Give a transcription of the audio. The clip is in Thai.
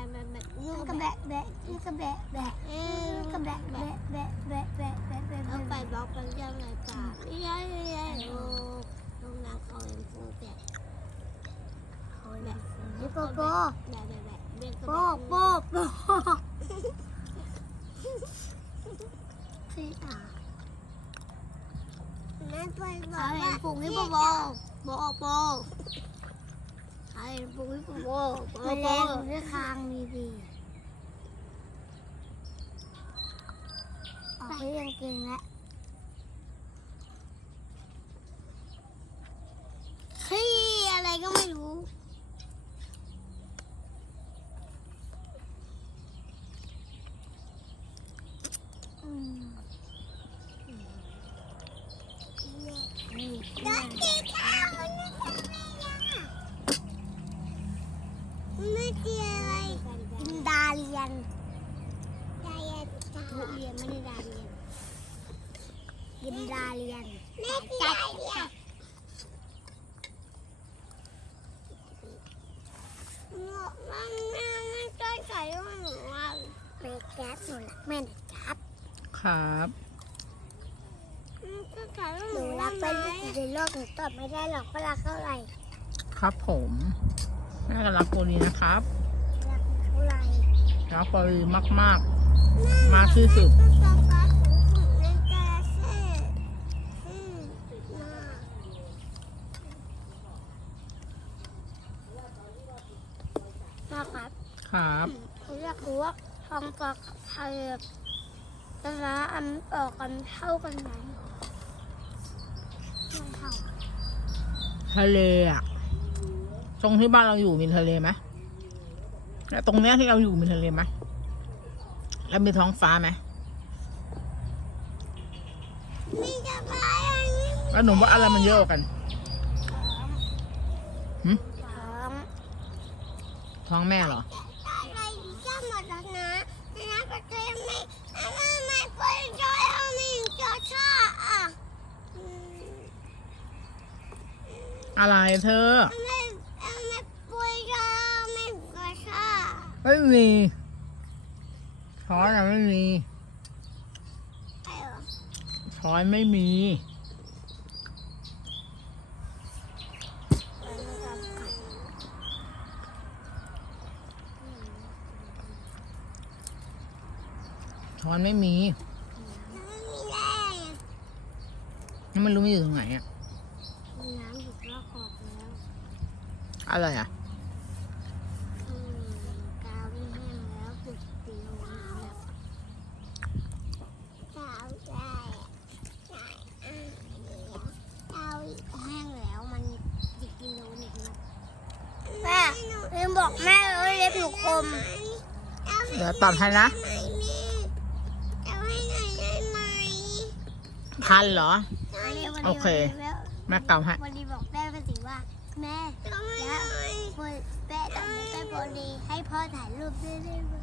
ะแบะแบะนี่ก็แบะแบะนี่ก็แบะแบะเอนี่ก็แบะแบะแบะแบะแบะแบะแบะเอาไปแบะบอกกันยังไงจ้าไม่ใช่ไม่ใช่โอ้ตรงนั้นเขาเอ็มฟูแบะเขาแบะนี่โปโปแบะแบะแบะเรียกโปโปโปคืออะนั่นไปบอเขาเห็ว่านฝูงฮิปโปโปโปโปเขาเห็นฟูฮิ ปโปโปโปมันโปแรงอยู่ด้วยคางมีดีออกไปยังเก่งแล้วเฮ้ยอะไรก็ไม่รู้ อืมนี่ ดักกี้ข้าวมันไม่ทำอะไรอะ ไม่เกี่ยวอะไรกินดาเรียนใจเย็นจ้าทุเรียนไม่ได้ดาเรียนกินดาเรียนไม่เกี่ยวเนี่ยมันไม่ไม่ใช่ไก่ของหนูอะไปแก๊สหนูรักแม่นะครับครับมันก็ไก่ของหหนูนูรัรักกไปไปที่สุดในโลกหนูตอบไม่ได้หรอกว่ารักเท่าไหร่ครับผมแม่ก็รักโปรลีนะครับรักเท่า ไหร่รักโปรลีมากมากๆมากที่สุดก็สปาถึงถึงในกระเซ่อืมมานะครับครับหนูอยากรู้ว่าทองกับไข่จะนะอันต่อกันเท่ากันไหมไม่เท่า ทะเลอะ ตรงที่บ้านเราอยู่มีทะเลไหม แล้วตรงเนี้ยที่เราอยู่มีทะเลไหมแล้วมีท้องฟ้าไหมมีจะไปอันนี้แล้วหนูว่าอะไรมันเยอะกว่ากันหืมท้องท้องแม่เหรอ อะไรจะหมดแล้วนะนะประเทศไม่ไม่ไม่ไปจอยเอาไม่จอชาอะอะไรเธอ ไม่ไม่ ไม่มีช้อนอะไม่มีไอ้เหรอช้อนไม่มีช้อนไม่มีไม่มีแรงยังไม่รู้มันอยู่ตรงไหนอะมีน้ำอยู่รอบขอบแล้วอะไรอะ อืมกาวไม่แห้งแล้วสุดเดียวน้ำแบบ เจ้าได้ได้อะเจ้า แห้งแล้วมันจิกกินโดนอีกนะแม่ลืมบอกแม่เลยเล็บหนูคมเดี๋ยวตัดให้นะไม่มีเอาให้หน่อยได้ไหมทันเหรอวันนี้วันโอนี้เควันนี้แม่เกาให้วันนี้บอกแม่ไปสิว่าแม่เอาให้แล้วหน่อยพ่อแม่ต้องไปโปรดีให้พ่อถ่ายรูปด้วยได้ไหม